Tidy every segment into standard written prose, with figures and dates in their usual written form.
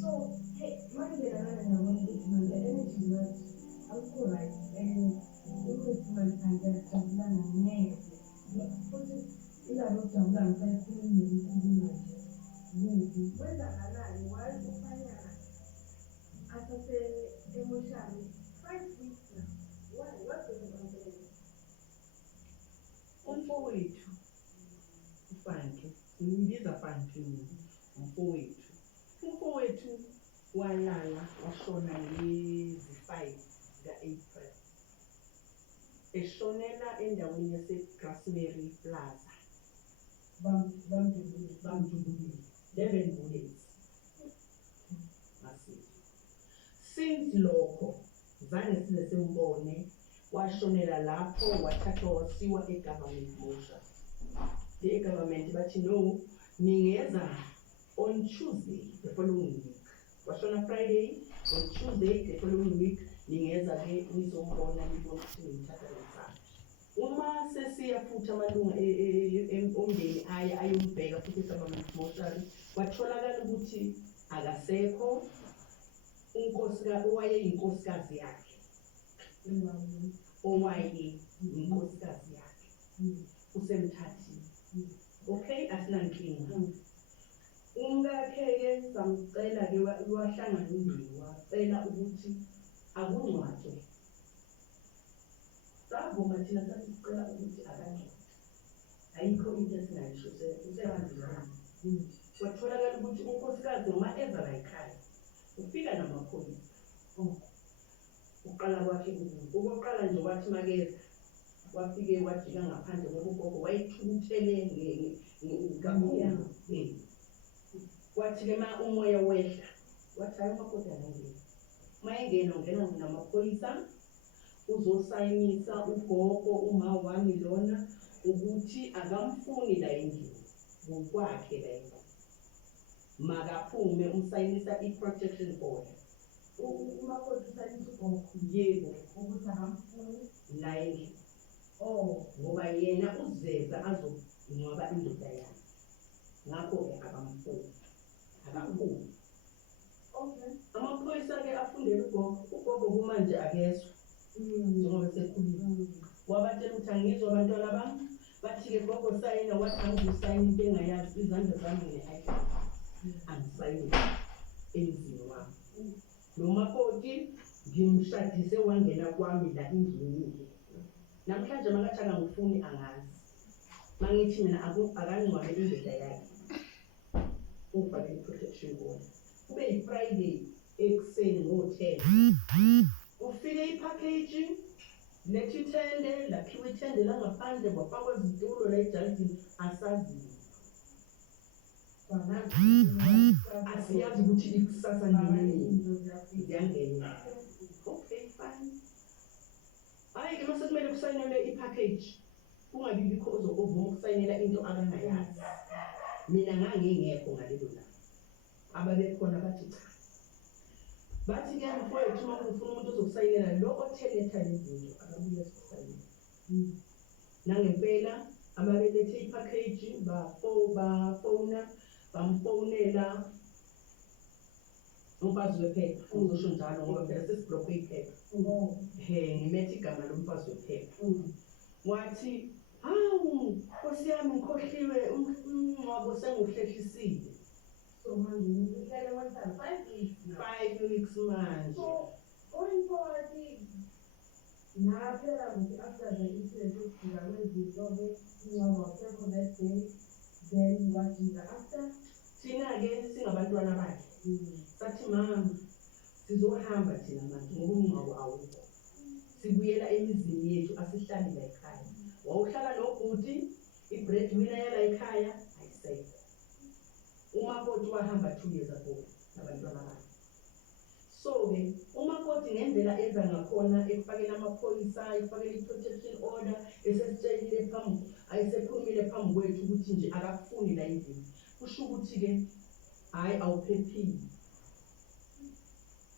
So, hey, manje lana ngiyabona ukuthi manje energy works awukho right and ukuthi manje angiyajabulanga neze. Futhi indaba yokujabula ngisayikhuluma nokukhuluma nje. Yini? Kwenzakalani? Why ufanyana? Asase emotionally 5 weeks now. Why? What's the problem? Umfowethu uFanke, ngimbiza Fanke mina, umfowethu. Umfowethu walala washona ngezi-5 zika-April. Eshonela endaweni yase-Grasmere Plaza. Bamdubulile 11 bullets. Masifu. Since lokho zange size simbone washonela lapho wathathwa wasiwa e-government mortuary. E-government bathi no, ningeza on Tuesday the following week. Washona Friday, on Tuesday the following week ningeza ke nizombona nibona ukuthi ngithatha lesakhe. Uma sesiya futhi amalunga omndeni ayombheka futhi e-government mortuary kwatholakala ukuthi akasekho owayeyinkosikazi yakhe. Owayeyinkosikazi yakhe. Usemthathile. Okay, asinankinga. Umkakhe-ke samcela-ke wahlangana umndeni wacela ukuthi akungcwatshwe. Savuma thina sathi sicela ukuthi akangcwatshwe. Ayikho into esingayisho usebandlulana. Kwatholakala ukuthi unkosikazi uma eza la ekhaya ufika namapholisa. Uqala kwakhe okokuqala nje wathi makeza wafike wajika ngaphandle ngoba ugogo wayethukuthele kakhulu. Wathi-ke ma umoya wehla wathi hayi umakoti angangena. Uma engena ungena namaphoyisa uzosayinisa ugogo uma wami lona ukuthi akamfuni la endlini ngokwakhe la endlini. Makaphume umsayinisa i-protection order. Umakoti usayinisa ugogo? Yebo. Ukuthi akamfuni la endlini. Ngoba yena uzeza azongcwaba indoda yakhe. Ngakho-ke akamfuni. Akaphumi. Okay. Amaphoyisa-ke afundele ugogo kumanje akezwa. Njengoba sekhulile. Wabatshela ukuthi angizwa abantwana bami. Bathi-ke gogo sayina, wathi angizusayina into engayazi izandla zami nge-eyelash. Angisayini emzini wami. Lo makoti ngimshadise wangena kwami la endlini. Namhlanje makathi akangifuni angazi. Mangithi mina akangcwabe indoda yakhe. Ufake i-protection order. Kube yi-Friday ekuseni ngo-10. Ufike ipackage letha ithende lakhiwa ithende langaphandle kwafakwa izitulo la ejardini asaziyo. Asiyazi ukuthi ikusasa nini ziyangena. Okay, fine. Hayi-ke mase kumele kusayinelwe i-package kungabi bikho ozovuma ukusayinela into abangayazi. Mina ngangingekho ngalelo langa. Ababekhona bathi cha. Bathi-ke mfowethu uma ufuna umuntu ozokusayinela lo otheleta lezinto akabuye sikusayinela. Nangempela ababelethe i-package bafona bamfonela umfazi wephepha. Ngizosho njalo ngoba phela sesiblockwe iphepha. Ngimethe igama lomfazi wephepha. Wathi hawu Nkosi yami ngikhohliwe umngcwabo senguhlehlisile. So manje uhlele one-time 5 weeks. 5 weeks manje. So going forward naphela ukuthi after the incident ukufika kwezinto-ke umngcwabo awusekho that day then wajika after. Thina-ke singabantwana bakhe sathi mama sizohamba thina manje ngoba umngcwabo awukho. Sibuyela emizini yethu asihlali la ekhaya. Wawuhlala nobhuti i-breadwinner yala ekhaya ayisekho. Umakoti wahamba 2 years ago nabantwana bakhe. So-ke umakoti ngendlela enza ngakhona ekufakela amaphoyisa ekufakela i-protection order esesitshelile ayisekhulumile phambi kwethu ukuthi nje akakufuni la endlini. Kusho ukuthi-ke hayi awuphephile.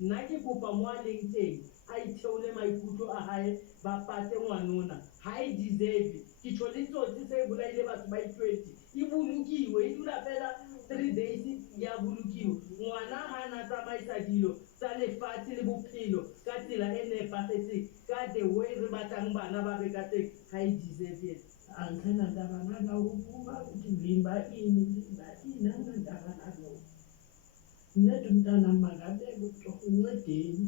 Nathi kupa mwale ngithe ayithewule maikutlo a hae ba pate ngwanona ha e deserve ke tshole tsotsi se bulayile batho ba 20 e bulukiwe e dula fela 3 days ya bolokiwa ngwana ha na tsamaisa dilo tsa lefatshe le bophelo ka tsela e nepagetseng ka the way re batlang bana ba be ka teng ga e deserve angkhena ndabana ka ukuba ndimba ini angandabana lo nceda umntana makabeke utorho uncedeni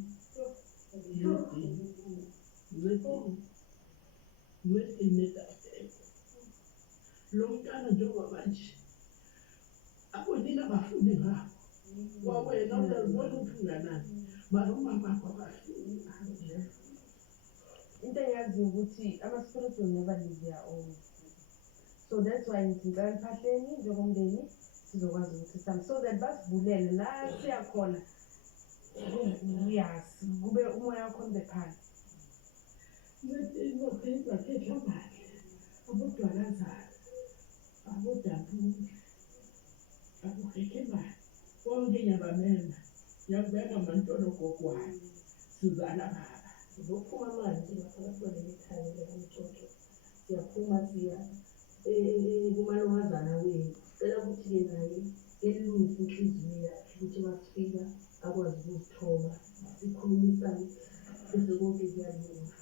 lo mntana njengoba nje abonile abafundi ngabo wawena uzazibona ukuthi unganani mara umamako abafuni into engiyaziyo ukuthi ama-spirits will never leave their own. So that's why ngithi ngicela iphahleni njengomndeni sizokwazi ukuthi sihambe so that basivulele la siyakhona yes kube umoya wakho ube phansi. Ngaphetha mali abodwalazana abodampuli abokhekhe mali wonke nyabamema yakubeka amantolo gogwane sizala baba Zophuma manje ngaphakathi kwalekhaya lekamtshotsho siyaphuma siya kumalokazana wenu cela ukuthi-ke naye elungise inhliziyo yakhe ukuthi masifika akwazi ukuzithoba sikhulumisane bese konke kuyalunga.